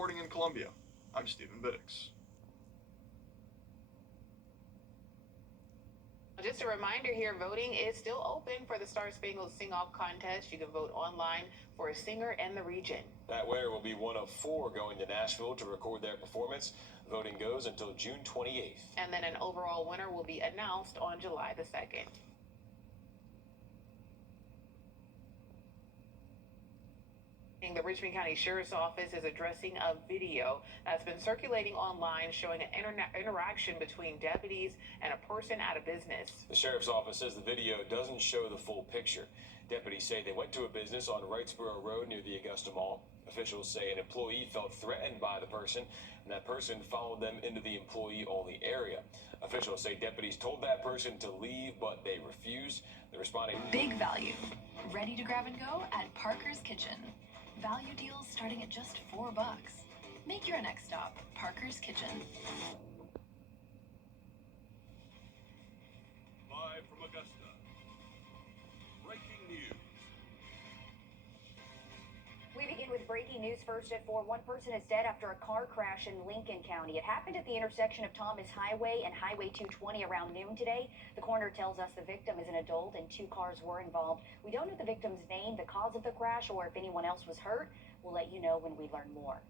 Reporting in Columbia, I'm Stephen Biddix. Just a reminder here, voting is still open for the Star Spangled Sing-Off contest. You can vote online for a singer and the region. That winner will be one of 4 going to Nashville to record their performance. Voting goes until June 28th. And then an overall winner will be announced on July the 2nd. The Richmond County Sheriff's Office is addressing a video that's been circulating online showing an interaction between deputies and a person at a business. The Sheriff's Office says the video doesn't show the full picture. Deputies say they went to a business on Wrightsboro Road near the Augusta Mall. Officials say an employee felt threatened by the person, and that person followed them into the employee-only area. Officials say deputies told that person to leave, but they refused. They're responding. Big value. Ready to grab and go at Parker's Kitchen. Value deals starting at just $4. Make your next stop Parker's Kitchen. Live from Augusta, breaking news. We begin with breaking news first at 4. One person is dead after a car crash in Lincoln County. It happened at the intersection of Thomas Highway and Highway 220 around noon today. The coroner tells us the victim is an adult and 2 cars were involved. We don't know the victim's name, the cause of the crash, or if anyone else was hurt. We'll let you know when we learn more.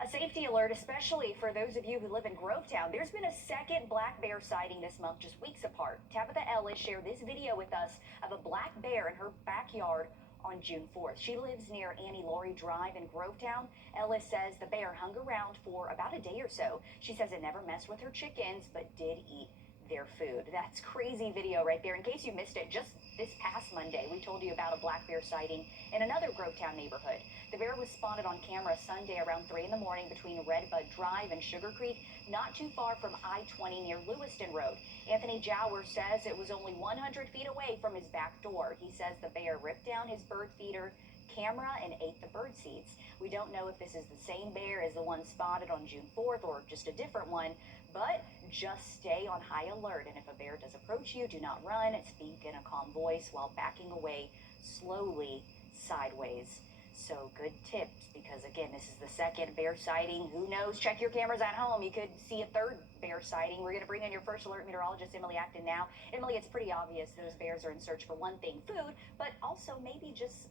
A safety alert, especially for those of you who live in Grovetown. There's been a second black bear sighting this month, just weeks apart. Tabitha Ellis shared this video with us of a black bear in her backyard on June 4th. She lives near Annie Laurie Drive in Grovetown. Ellis says the bear hung around for about a day or so. She says it never messed with her chickens, but did eat their food. That's crazy video right there. In case you missed it, just this past Monday, we told you about a black bear sighting in another Grovetown neighborhood. The bear was spotted on camera Sunday around 3 in the morning between Redbud Drive and Sugar Creek, not too far from I-20 near Lewiston Road. Anthony Jower says it was only 100 feet away from his back door. He says the bear ripped down his bird feeder camera and ate the bird seeds. We don't know if this is the same bear as the one spotted on June 4th or just a different one, but just stay on high alert. And if a bear does approach you, do not run. Speak in a calm voice while backing away slowly sideways. So good tips, because again, this is the second bear sighting. Who knows? Check your cameras at home. You could see a third bear sighting. We're going to bring in your first alert meteorologist, Emily Acton, now. Emily, it's pretty obvious those bears are in search for one thing, food, but also maybe just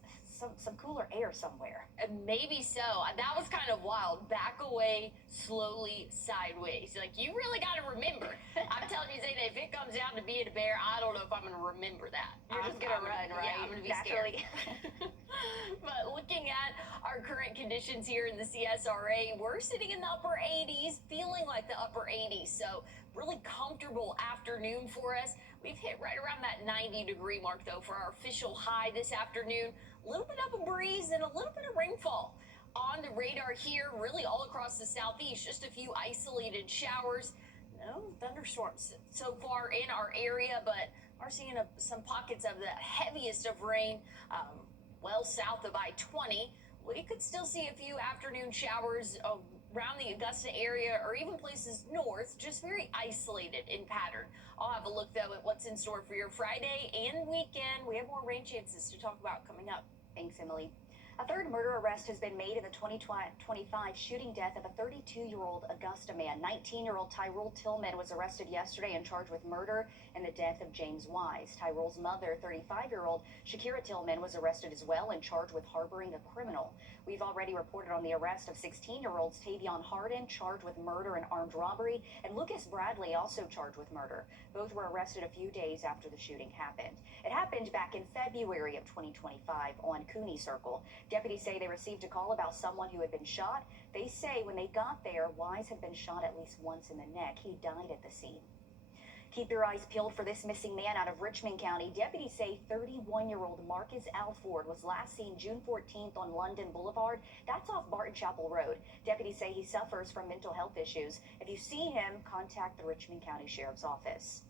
some cooler air somewhere. Maybe so. That was kind of wild. Back away, slowly, sideways. Like, you really got to remember. I'm telling you, Zayna, if it comes down to being a bear, I don't know if I'm going to remember that. You're just going to run, right? Yeah, I'm going to be Naturally. scared. But looking at our current conditions here in the CSRA, we're sitting in the upper 80s, feeling like the upper 80s. So really comfortable afternoon for us. We've hit right around that 90-degree mark, though, for our official high this afternoon. A little bit of a breeze and a little bit of rainfall on the radar here, really all across the southeast. Just a few isolated showers. No thunderstorms so far in our area, but are seeing some pockets of the heaviest of rain well south of I-20. We could still see a few afternoon showers around the Augusta area or even places north, just very isolated in pattern. I'll have a look, though, at what's in store for your Friday and weekend. We have more rain chances to talk about coming up. Thanks, Emily. A third murder arrest has been made in the 2025 shooting death of a 32-year-old Augusta man. 19-year-old Tyrell Tillman was arrested yesterday and charged with murder in the death of James Wise. Tyrell's mother, 35-year-old Shakira Tillman, was arrested as well and charged with harboring a criminal. We've already reported on the arrest of 16-year-olds Tavion Harden, charged with murder and armed robbery, and Lucas Bradley, also charged with murder. Both were arrested a few days after the shooting happened. It happened back in February of 2025 on Cooney Circle. Deputies say they received a call about someone who had been shot. They say when they got there, Wise had been shot at least once in the neck. He died at the scene. Keep your eyes peeled for this missing man out of Richmond County. Deputies say 31-year-old Marcus Alford was last seen June 14th on London Boulevard. That's off Barton Chapel Road. Deputies say he suffers from mental health issues. If you see him, contact the Richmond County Sheriff's Office.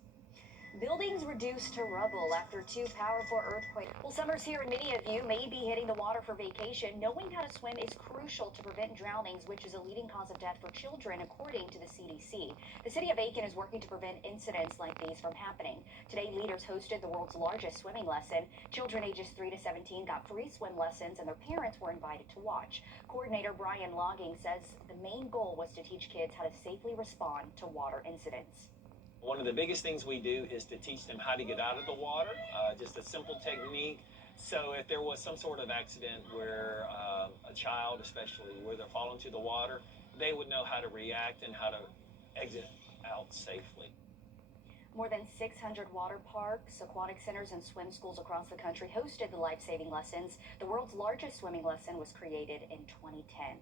Buildings reduced to rubble after two powerful earthquakes. Well, summer's here and many of you may be hitting the water for vacation. Knowing how to swim is crucial to prevent drownings, which is a leading cause of death for children, according to the CDC. The city of Aiken is working to prevent incidents like these from happening. Today, leaders hosted the world's largest swimming lesson. Children ages 3 to 17 got free swim lessons, and their parents were invited to watch. Coordinator Brian Logging says the main goal was to teach kids how to safely respond to water incidents. One of the biggest things we do is to teach them how to get out of the water, just a simple technique. So if there was some sort of accident where a child, especially where they're falling to the water, they would know how to react and how to exit out safely. More than 600 water parks, aquatic centers, and swim schools across the country hosted the life-saving lessons. The world's largest swimming lesson was created in 2010.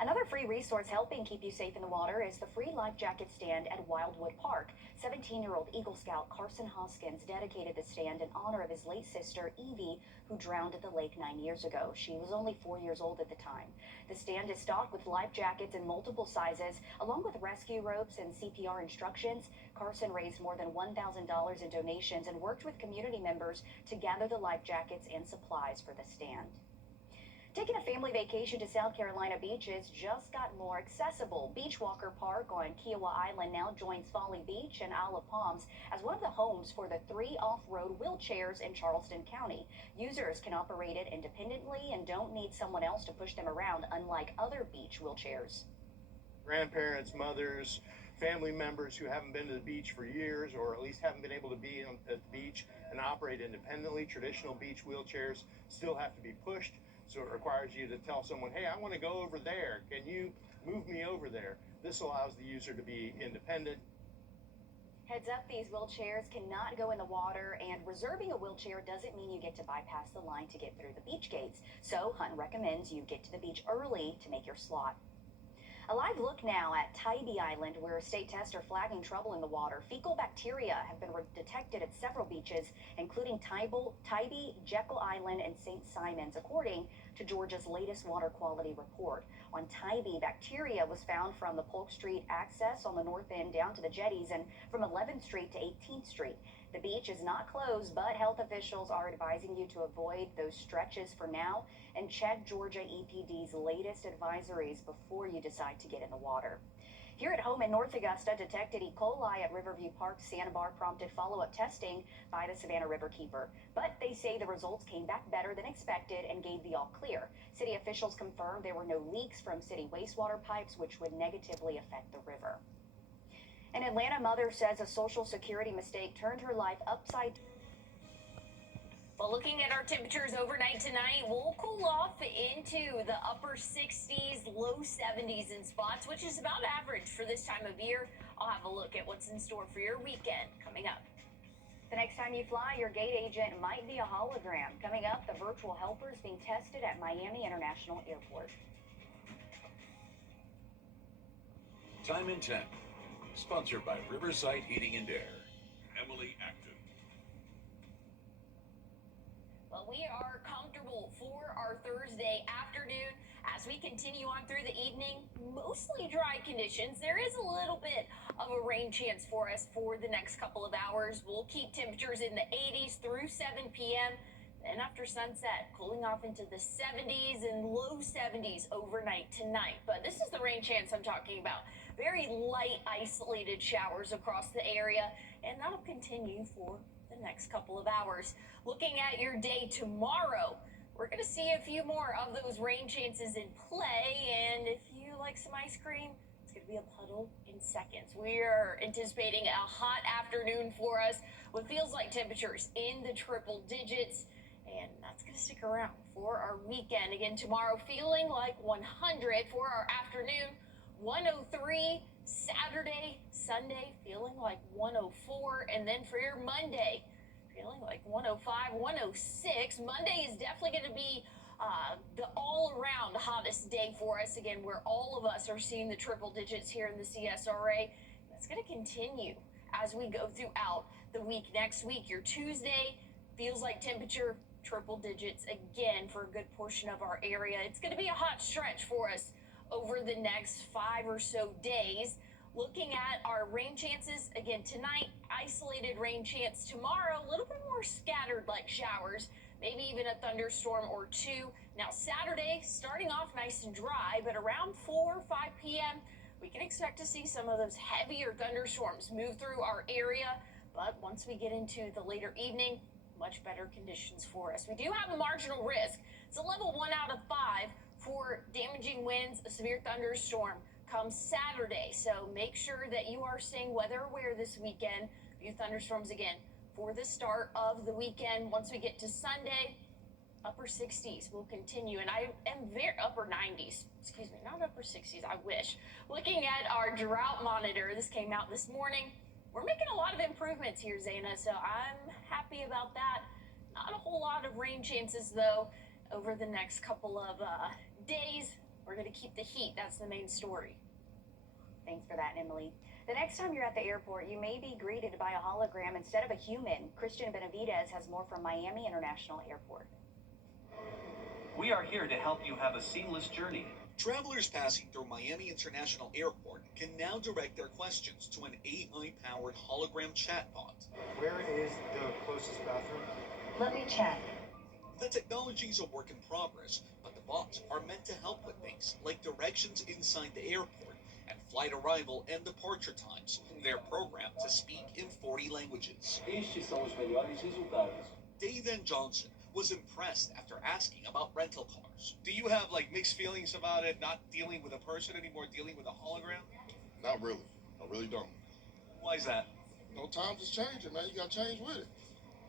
Another free resource helping keep you safe in the water is the free life jacket stand at Wildwood Park. 17-year-old Eagle Scout Carson Hoskins dedicated the stand in honor of his late sister, Evie, who drowned at the lake 9 years ago. She was only 4 years old at the time. The stand is stocked with life jackets in multiple sizes, along with rescue ropes and CPR instructions. Carson raised more than $1,000 in donations and worked with community members to gather the life jackets and supplies for the stand. Taking a family vacation to South Carolina beaches just got more accessible. Beachwalker Park on Kiowa Island now joins Folly Beach and Isle of Palms as one of the homes for the 3 off-road wheelchairs in Charleston County. Users can operate it independently and don't need someone else to push them around, unlike other beach wheelchairs. Grandparents, mothers, family members who haven't been to the beach for years, or at least haven't been able to be at the beach and operate independently. Traditional beach wheelchairs still have to be pushed. So it requires you to tell someone, hey, I want to go over there. Can you move me over there? This allows the user to be independent. Heads up, these wheelchairs cannot go in the water, and reserving a wheelchair doesn't mean you get to bypass the line to get through the beach gates. So Hunt recommends you get to the beach early to make your slot. A live look now at Tybee Island, where state tests are flagging trouble in the water. Fecal bacteria have been detected at several beaches, including Tybee, Jekyll Island, and St. Simons, according to Georgia's latest water quality report. On Tybee, bacteria was found from the Polk Street access on the north end down to the jetties and from 11th Street to 18th Street. The beach is not closed, but health officials are advising you to avoid those stretches for now and check Georgia EPD's latest advisories before you decide to get in the water. Here at home in North Augusta, detected E. coli at Riverview Park, Santa Bar prompted follow-up testing by the Savannah River Keeper. But they say the results came back better than expected and gave the all clear. City officials confirmed there were no leaks from city wastewater pipes, which would negatively affect the river. An Atlanta mother says a Social Security mistake turned her life upside down. Well, looking at our temperatures overnight tonight, we'll cool off into the upper 60s, low 70s in spots, which is about average for this time of year. I'll have a look at what's in store for your weekend coming up. The next time you fly, your gate agent might be a hologram. Coming up, the virtual helpers being tested at Miami International Airport. Time in 10. Sponsored by Riverside Heating and Air. Emily Acton. Well, we are comfortable for our Thursday afternoon as we continue on through the evening. Mostly dry conditions. There is a little bit of a rain chance for us for the next couple of hours. We'll keep temperatures in the 80s through 7 p.m. Then after sunset, cooling off into the 70s and low 70s overnight tonight. But this is the rain chance I'm talking about. Very light, isolated showers across the area, and that'll continue for the next couple of hours. Looking at your day tomorrow, we're going to see a few more of those rain chances in play, and if you like some ice cream, it's going to be a puddle in seconds. We are anticipating a hot afternoon for us with feels like temperatures in the triple digits, and that's going to stick around for our weekend. Again, tomorrow feeling like 100 for our afternoon, 103 Saturday, Sunday feeling like 104, and then for your Monday, feeling like 105, 106. Monday is definitely going to be the all-around hottest day for us, again, where all of us are seeing the triple digits here in the CSRA. That's going to continue as we go throughout the week. Next week, your Tuesday feels like temperature triple digits again for a good portion of our area. It's going to be a hot stretch for us over the next 5 or so days. Looking at our rain chances, again tonight, isolated rain chance. Tomorrow, a little bit more scattered like showers, maybe even a thunderstorm or two. Now Saturday, starting off nice and dry, but around 4 or 5 p.m., we can expect to see some of those heavier thunderstorms move through our area. But once we get into the later evening, much better conditions for us. We do have a marginal risk. It's a level 1 out of 5 for damaging winds, a severe thunderstorm come Saturday. So make sure that you are staying weather aware this weekend. A few thunderstorms again for the start of the weekend. Once we get to Sunday, upper 60s will continue, and I am very upper 90s. Excuse me, not upper 60s. I wish. Looking at our drought monitor, this came out this morning. We're making a lot of improvements here, Zaina, so I'm happy about that. Not a whole lot of rain chances, though, over the next couple of days. We're going to keep the heat. That's the main story. Thanks for that, Emily. The next time you're at the airport, you may be greeted by a hologram instead of a human. Christian Benavidez has more from Miami International Airport. We are here to help you have a seamless journey. Travelers passing through Miami International Airport can now direct their questions to an AI-powered hologram chatbot. Where is the closest bathroom? Let me check. The technology is a work in progress, but the bots are meant to help with things like directions inside the airport and flight arrival and departure times. They're programmed to speak in 40 languages. Estes são os melhores resultados. Dave Johnson was impressed after asking about rental cars. Do you have like mixed feelings about it, not dealing with a person anymore, dealing with a hologram? Not really. I really don't. Why is that? No, times is changing, man. You gotta change with it.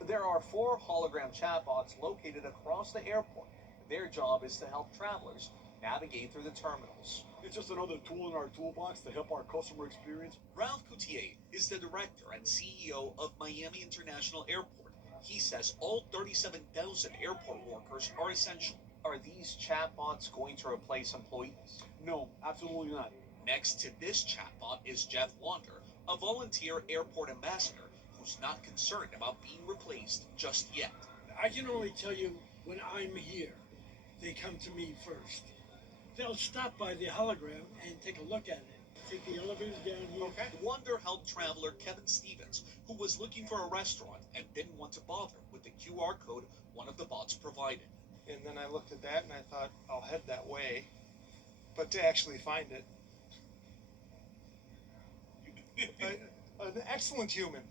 There are 4 hologram chatbots located across the airport. Their job is to help travelers navigate through the terminals. It's just another tool in our toolbox to help our customer experience. Ralph Coutier is the director and CEO of Miami International Airport. He says all 37,000 airport workers are essential. Are these chatbots going to replace employees? No, absolutely not. Next to this chatbot is Jeff Wander, a volunteer airport ambassador who's not concerned about being replaced just yet. I can only tell you when I'm here, they come to me first. They'll stop by the hologram and take a look at it. Take the elevators down here. Okay. Wander helped traveler Kevin Stevens, who was looking for a restaurant and didn't want to bother with the QR code one of the bots provided. And then I looked at that and I thought, I'll head that way. But to actually find it, an excellent human.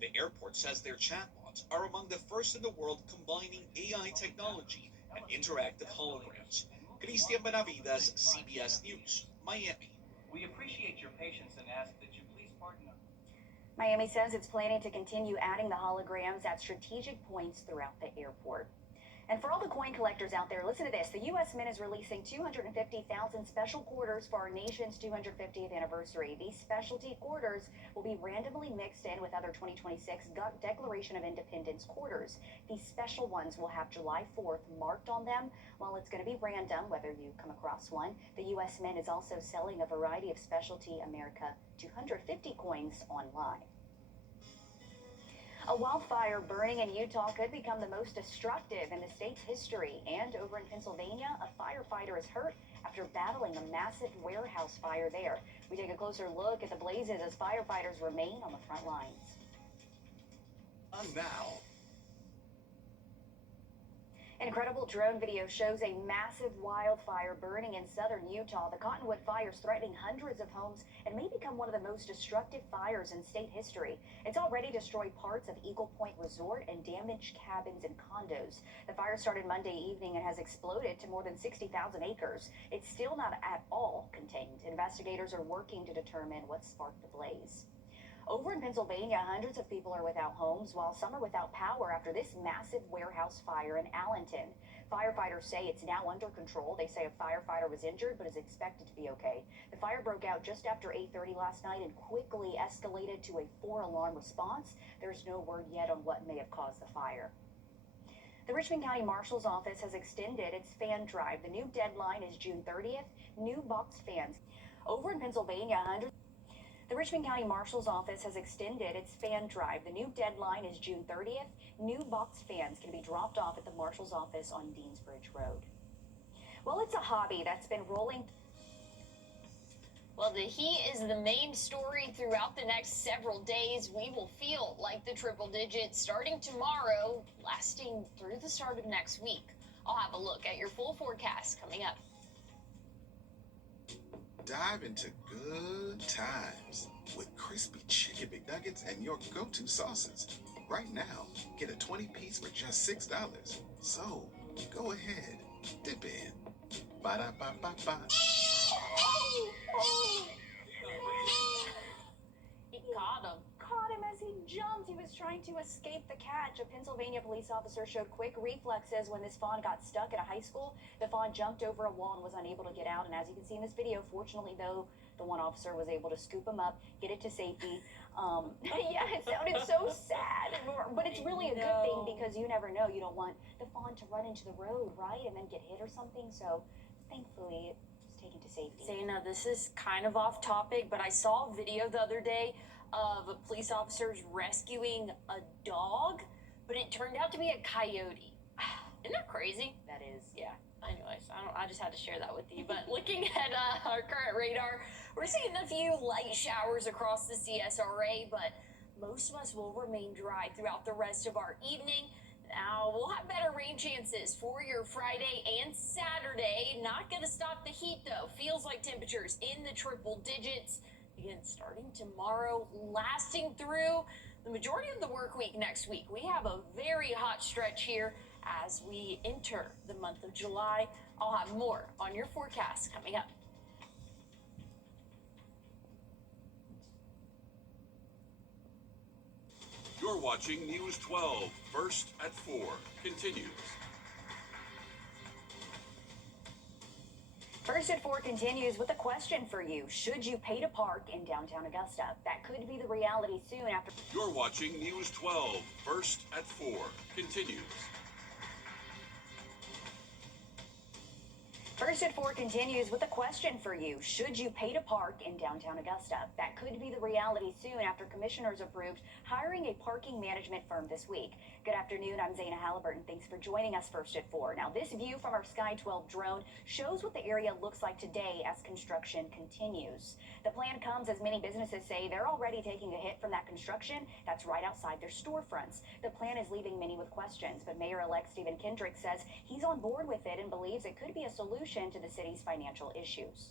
The airport says their chatbots are among the first in the world combining AI technology and interactive holograms. Christian Benavides, CBS News, Miami. We appreciate your patience and ask that you please pardon us. Miami says it's planning to continue adding the holograms at strategic points throughout the airport. And for all the coin collectors out there, listen to this. The U.S. Mint is releasing 250,000 special quarters for our nation's 250th anniversary. These specialty quarters will be randomly mixed in with other 2026 Declaration of Independence quarters. These special ones will have July 4th marked on them. While it's going to be random whether you come across one, the U.S. Mint is also selling a variety of specialty America 250 coins online. A wildfire burning in Utah could become the most destructive in the state's history. And over in Pennsylvania, a firefighter is hurt after battling a massive warehouse fire there. We take a closer look at the blazes as firefighters remain on the front lines. Now. Incredible drone video shows a massive wildfire burning in southern Utah. The Cottonwood fire is threatening hundreds of homes and may become one of the most destructive fires in state history. It's already destroyed parts of Eagle Point Resort and damaged cabins and condos. The fire started Monday evening and has exploded to more than 60,000 acres. It's still not at all contained. Investigators are working to determine what sparked the blaze. Over in Pennsylvania, hundreds of people are without homes, while some are without power after this massive warehouse fire in Allenton. Firefighters say it's now under control. They say a firefighter was injured but is expected to be okay. The fire broke out just after 8:30 last night and quickly escalated to a 4-alarm response. There's no word yet on what may have caused the fire. The Richmond County Marshal's Office has extended its fan drive. The new deadline is June 30th. New boxed fans. Over in Pennsylvania, the Richmond County Marshal's Office has extended its fan drive. The new deadline is June 30th. New boxed fans can be dropped off at the Marshal's Office on Deansbridge Road. Well, it's a hobby that's been rolling. Well, the heat is the main story throughout the next several days. We will feel like the triple digits starting tomorrow, lasting through the start of next week. I'll have a look at your full forecast coming up. Dive into good times with crispy chicken McNuggets and your go-to sauces. Right now, get a 20-piece for just $6. So, go ahead, dip in. Ba-da-ba-ba-ba. He caught him. Caught him as he jumped. He was trying to escape the catch. A Pennsylvania police officer showed quick reflexes when this fawn got stuck at a high school. The fawn jumped over a wall and was unable to get out. And as you can see in this video, fortunately, though, the one officer was able to scoop him up, get it to safety. Yeah, it sounded so sad. But it's really a good thing because you never know. You don't want the fawn to run into the road, right? And then get hit or something. So thankfully, it was taken to safety. Dana, this is kind of off topic, but I saw a video the other day of police officers rescuing a dog, but it turned out to be a coyote. Isn't that crazy? That is. Yeah. Anyways, I just had to share that with you. But looking at our current radar, we're seeing a few light showers across the CSRA, but most of us will remain dry throughout the rest of our evening. Now, we'll have better rain chances for your Friday and Saturday. Not going to stop the heat, though. Feels like temperatures in the triple digits. Again, starting tomorrow, lasting through the majority of the work week next week. We have a very hot stretch here as we enter the month of July. I'll have more on your forecast coming up. You're watching News 12, first at 4, continues. First at 4 continues with a question for you. Should you pay to park in downtown Augusta? That could be the reality soon after. You're watching News 12, first at 4, continues. First at 4 continues with a question for you. Should you pay to park in downtown Augusta? That could be the reality soon after commissioners approved hiring a parking management firm this week. Good afternoon, I'm Zaina Halliburton. Thanks for joining us first at 4. Now, this view from our Sky 12 drone shows what the area looks like today as construction continues. The plan comes as many businesses say they're already taking a hit from that construction that's right outside their storefronts. The plan is leaving many with questions, but Mayor-elect Stephen Kendrick says he's on board with it and believes it could be a solution to the city's financial issues.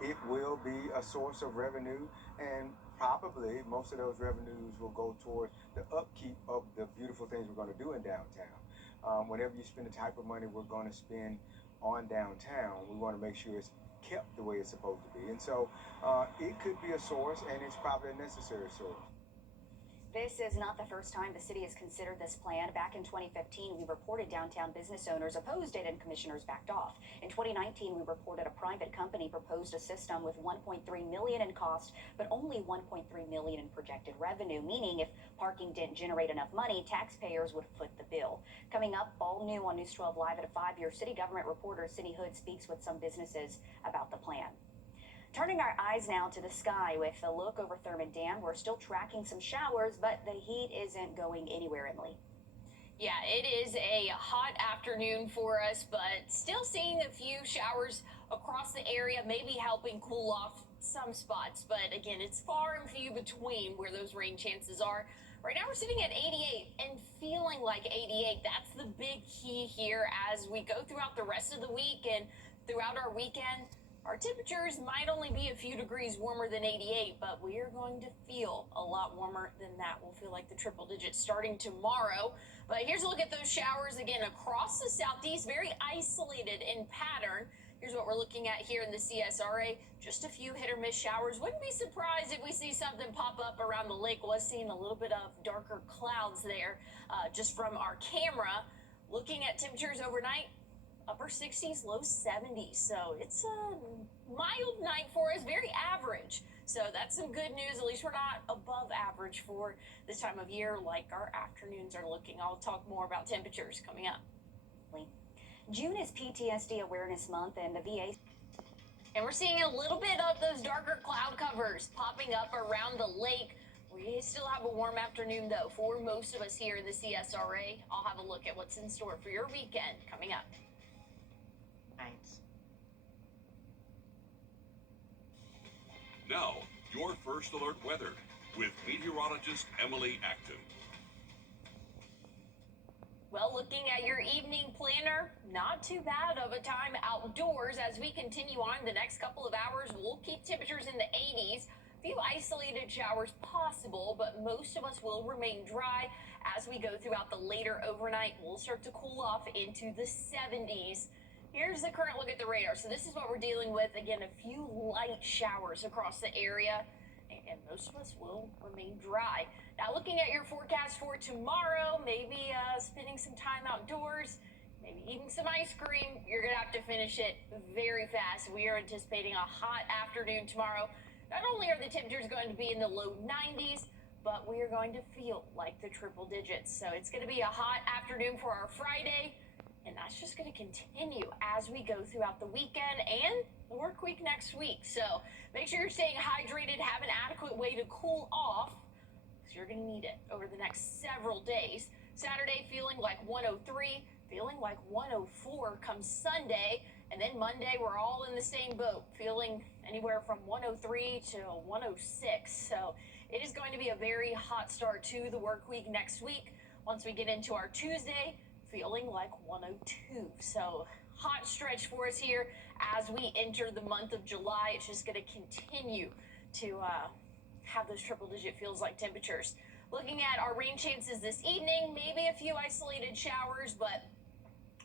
It will be a source of revenue, and probably most of those revenues will go towards the upkeep of the beautiful things we're going to do in downtown. Whenever you spend the type of money we're going to spend on downtown, we want to make sure it's kept the way it's supposed to be. And so it could be a source, and it's probably a necessary source. This is not the first time the city has considered this plan. Back in 2015, we reported downtown business owners opposed it and commissioners backed off. In 2019, we reported a private company proposed a system with $1.3 million in cost, but only $1.3 million in projected revenue, meaning if parking didn't generate enough money, taxpayers would foot the bill. Coming up, all new on News 12 Live at a 5-year city government reporter, Cindy Hood, speaks with some businesses about the plan. Turning our eyes now to the sky with a look over Thurman Dam. We're still tracking some showers, but the heat isn't going anywhere, Emily. Yeah, it is a hot afternoon for us, but still seeing a few showers across the area, maybe helping cool off some spots. But again, it's far and few between where those rain chances are. Right now we're sitting at 88 and feeling like 88. That's the big key here as we go throughout the rest of the week and throughout our weekend. Our temperatures might only be a few degrees warmer than 88, but we are going to feel a lot warmer than that. We'll feel like the triple digits starting tomorrow. But here's a look at those showers again across the southeast, very isolated in pattern. Here's what we're looking at here in the CSRA. Just a few hit or miss showers. Wouldn't be surprised if we see something pop up around the lake. Was seeing a little bit of darker clouds there just from our camera. Looking at temperatures overnight, upper 60s, low 70s. So it's a mild night for us, very average. So that's some good news. At least we're not above average for this time of year like our afternoons are looking. I'll talk more about temperatures coming up. June is PTSD Awareness Month, and the VA. And we're seeing a little bit of those darker cloud covers popping up around the lake. We still have a warm afternoon, though, for most of us here in the CSRA. I'll have a look at what's in store for your weekend coming up. Now, your first alert weather with meteorologist Emily Acton. Well, looking at your evening planner, not too bad of a time outdoors. As we continue on the next couple of hours, we'll keep temperatures in the 80s. A few isolated showers possible, but most of us will remain dry. As we go throughout the later overnight, we'll start to cool off into the 70s. Here's the current look at the radar. So this is what we're dealing with. Again, a few light showers across the area, and most of us will remain dry. Now, looking at your forecast for tomorrow, maybe spending some time outdoors, maybe eating some ice cream. You're going to have to finish it very fast. We are anticipating a hot afternoon tomorrow. Not only are the temperatures going to be in the low 90s, but we are going to feel like the triple digits. So it's going to be a hot afternoon for our Friday, and that's just going to continue as we go throughout the weekend and the work week next week. So make sure you're staying hydrated, have an adequate way to cool off, because you're going to need it over the next several days. Saturday feeling like 103, feeling like 104 comes Sunday, and then Monday we're all in the same boat, feeling anywhere from 103 to 106. So it is going to be a very hot start to the work week next week. Once we get into our Tuesday, feeling like 102. So hot stretch for us here as we enter the month of July. It's just going to continue to have those triple digit feels like temperatures. Looking at our rain chances this evening, maybe a few isolated showers, but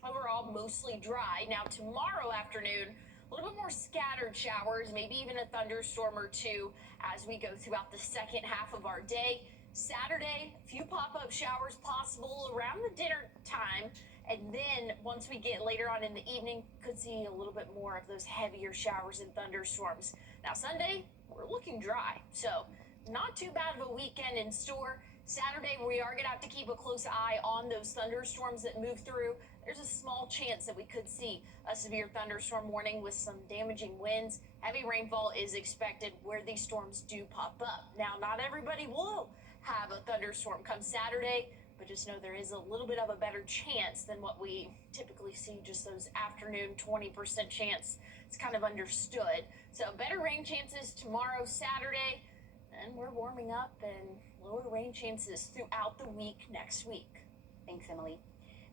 overall mostly dry. Now tomorrow afternoon, a little bit more scattered showers, maybe even a thunderstorm or two as we go throughout the second half of our day. Saturday, a few pop-up showers possible around the dinner time. And then once we get later on in the evening, could see a little bit more of those heavier showers and thunderstorms. Now Sunday, we're looking dry. So not too bad of a weekend in store. Saturday, we are going to have to keep a close eye on those thunderstorms that move through. There's a small chance that we could see a severe thunderstorm warning with some damaging winds. Heavy rainfall is expected where these storms do pop up. Now, not everybody will have a thunderstorm come Saturday, but just know there is a little bit of a better chance than what we typically see, just those afternoon 20% chance. It's kind of understood. So better rain chances tomorrow, Saturday, and we're warming up and lower rain chances throughout the week next week. Thanks, Emily.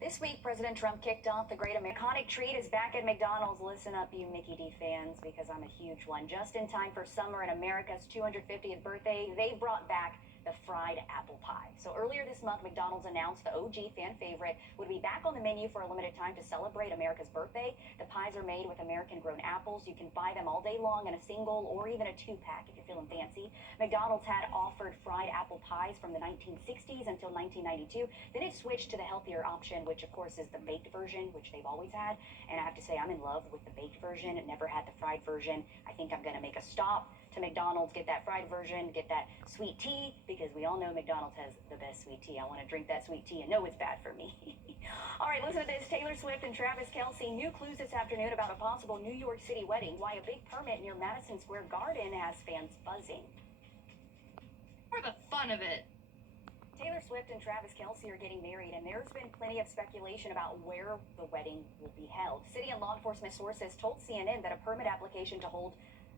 This week, President Trump kicked off the great iconic treat is back at McDonald's. Listen up, you Mickey D fans, because I'm a huge one. Just in time for summer and America's 250th birthday, they brought back the fried apple pie. So earlier this month, McDonald's announced the OG fan favorite would be back on the menu for a limited time to celebrate America's birthday. The pies are made with American-grown apples. You can buy them all day long in a single or even a two-pack if you're feeling fancy. McDonald's had offered fried apple pies from the 1960s until 1992. Then it switched to the healthier option, which of course is the baked version, which they've always had. And I have to say, I'm in love with the baked version. Never had the fried version. I think I'm going to make a stop to McDonald's, get that fried version, get that sweet tea, because we all know McDonald's has the best sweet tea. I want to drink that sweet tea and know it's bad for me. All right, listen to this. Taylor Swift and Travis Kelce, new clues this afternoon about a possible New York City wedding. Why a big permit near Madison Square Garden has fans buzzing. For the fun of it. Taylor Swift and Travis Kelce are getting married, and there's been plenty of speculation about where the wedding will be held. City and law enforcement sources told CNN that a permit application to hold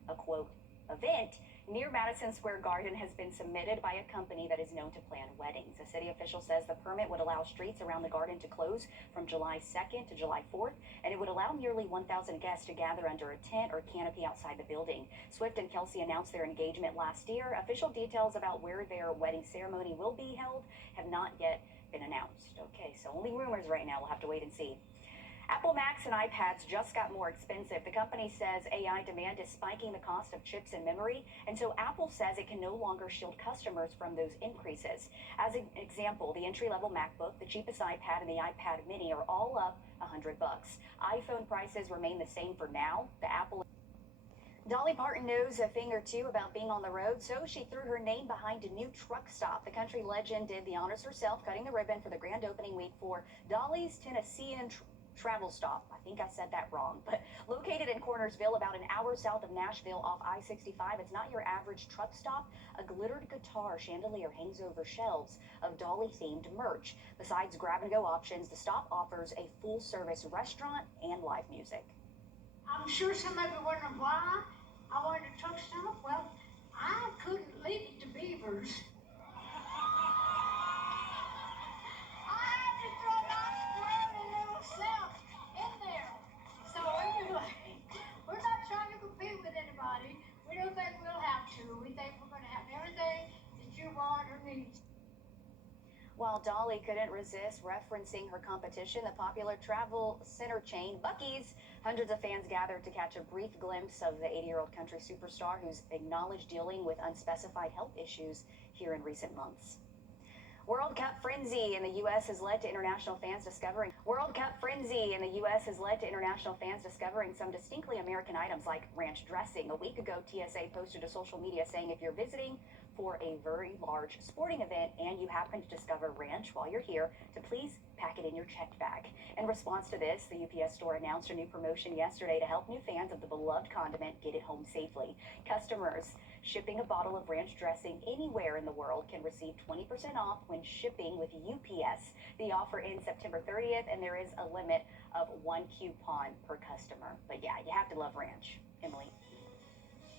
a, quote, event near Madison Square Garden has been submitted by a company that is known to plan weddings. A city official says the permit would allow streets around the garden to close from July 2nd to July 4th, and it would allow nearly 1,000 guests to gather under a tent or canopy outside the building. Swift and Kelce announced their engagement last year. Official details about where their wedding ceremony will be held have not yet been announced. Okay, so only rumors right now. We'll have to wait and see. Apple Macs and iPads just got more expensive. The company says AI demand is spiking the cost of chips and memory, and so Apple says it can no longer shield customers from those increases. As an example, the entry-level MacBook, the cheapest iPad, and the iPad mini are all up $100. iPhone prices remain the same for now. The Apple Dolly Parton knows a thing or two about being on the road, so she threw her name behind a new truck stop. The country legend did the honors herself, cutting the ribbon for the grand opening week for Dolly's Tennessean travel stop. I think I said that wrong, but located in Cornersville, about an hour south of Nashville off I-65, it's not your average truck stop. A glittered guitar chandelier hangs over shelves of Dolly-themed merch. Besides grab-and-go options, the stop offers a full-service restaurant and live music. I'm sure some of you are wondering why I wanted a truck stop. Well, While Dolly couldn't resist referencing her competition, the popular travel center chain Buc-ee's, hundreds of fans gathered to catch a brief glimpse of the 80-year-old country superstar who's acknowledged dealing with unspecified health issues here in recent months. World Cup frenzy in the U.S. has led to international fans discovering some distinctly American items like ranch dressing. A week ago, TSA posted to social media saying if you're visiting for a very large sporting event and you happen to discover ranch while you're here, to please pack it in your checked bag. In response to this, the UPS store announced a new promotion yesterday to help new fans of the beloved condiment get it home safely. Customers shipping a bottle of ranch dressing anywhere in the world can receive 20% off when shipping with UPS. The offer ends September 30th, and there is a limit of 1 coupon per customer. But yeah, you have to love ranch. Emily?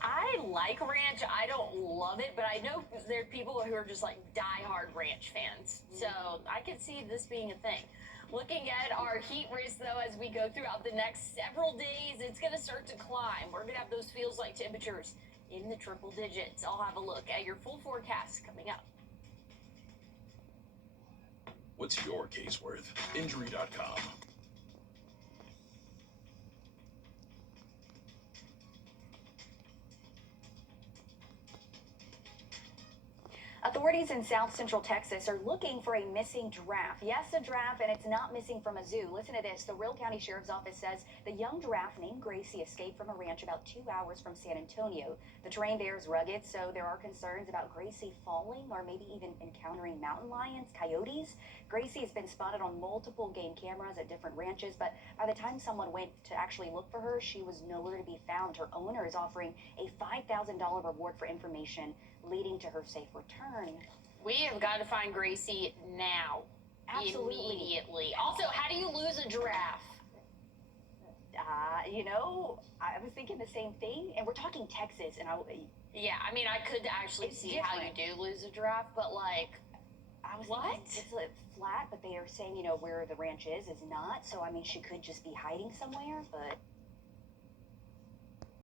I like ranch. I don't love it, but I know there are people who are just like diehard ranch fans. So I can see this being a thing. Looking at our heat risk, though, as we go throughout the next several days, it's going to start to climb. We're going to have those feels like temperatures in the triple digits. I'll have a look at your full forecast coming up. What's your case worth? Injury.com. Authorities in South Central Texas are looking for a missing giraffe. Yes, a giraffe, and it's not missing from a zoo. Listen to this. The Real County Sheriff's Office says the young giraffe named Gracie escaped from a ranch about 2 hours from San Antonio. The terrain there is rugged, so there are concerns about Gracie falling or maybe even encountering mountain lions, coyotes. Gracie has been spotted on multiple game cameras at different ranches, but by the time someone went to actually look for her, she was nowhere to be found. Her owner is offering a $5,000 reward for information leading to her safe return. We have got to find Gracie now. Absolutely. Immediately. Also, how do you lose a giraffe? You know, I was thinking the same thing, and we're talking Texas, and yeah, I mean, I could actually it's see different. how you do lose a giraffe, but like, I was what? Thinking it's like flat, but they are saying, you know, where the ranch is not. So, I mean, she could just be hiding somewhere, but